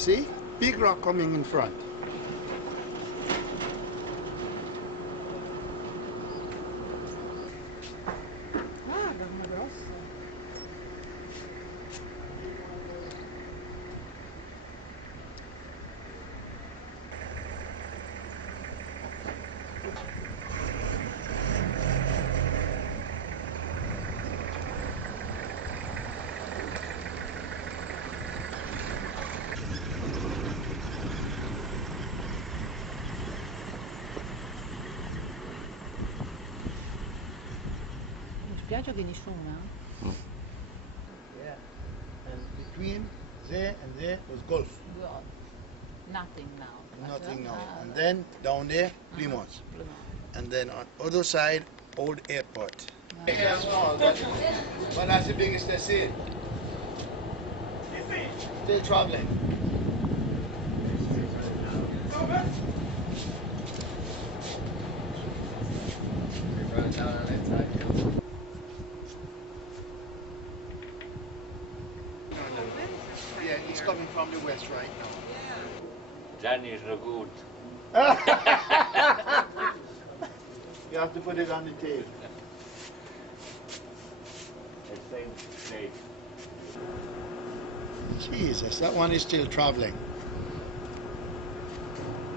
See? Big rock coming in front. Spiaggia che nessuna? Yeah. And between there and there was Gulf. God. Nothing now. Nothing now. And then down there, Plymouth. And then on other side, old airport. Yeah, small, but that's the biggest they see. Still traveling. Yeah, he's coming from the west right now. Johnny is no good. You have to put it on the tail. Jesus, that one is still traveling.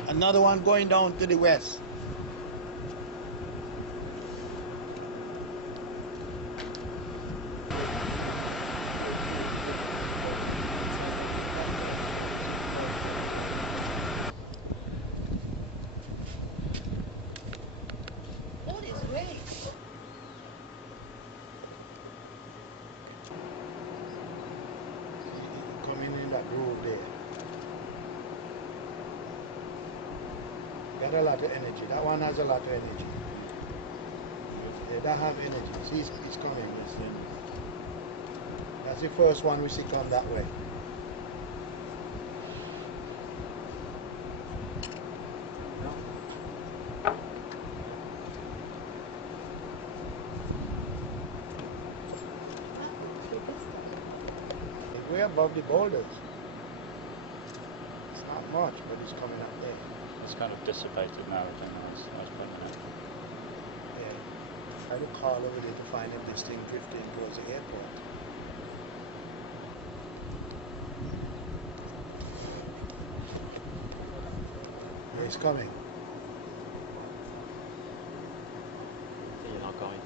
Another one going down to the west. Coming in that road there. Got a lot of energy. That one has a lot of energy. They don't have energy. See, it's coming. That's the first one we see come that way. Way above the boulders. It's not much, but it's coming up there. It's kind of dissipated now, I don't know. It's permanent. Yeah. Try to call over there to find if this thing drifting towards the airport. Yeah, it's coming. You're not going.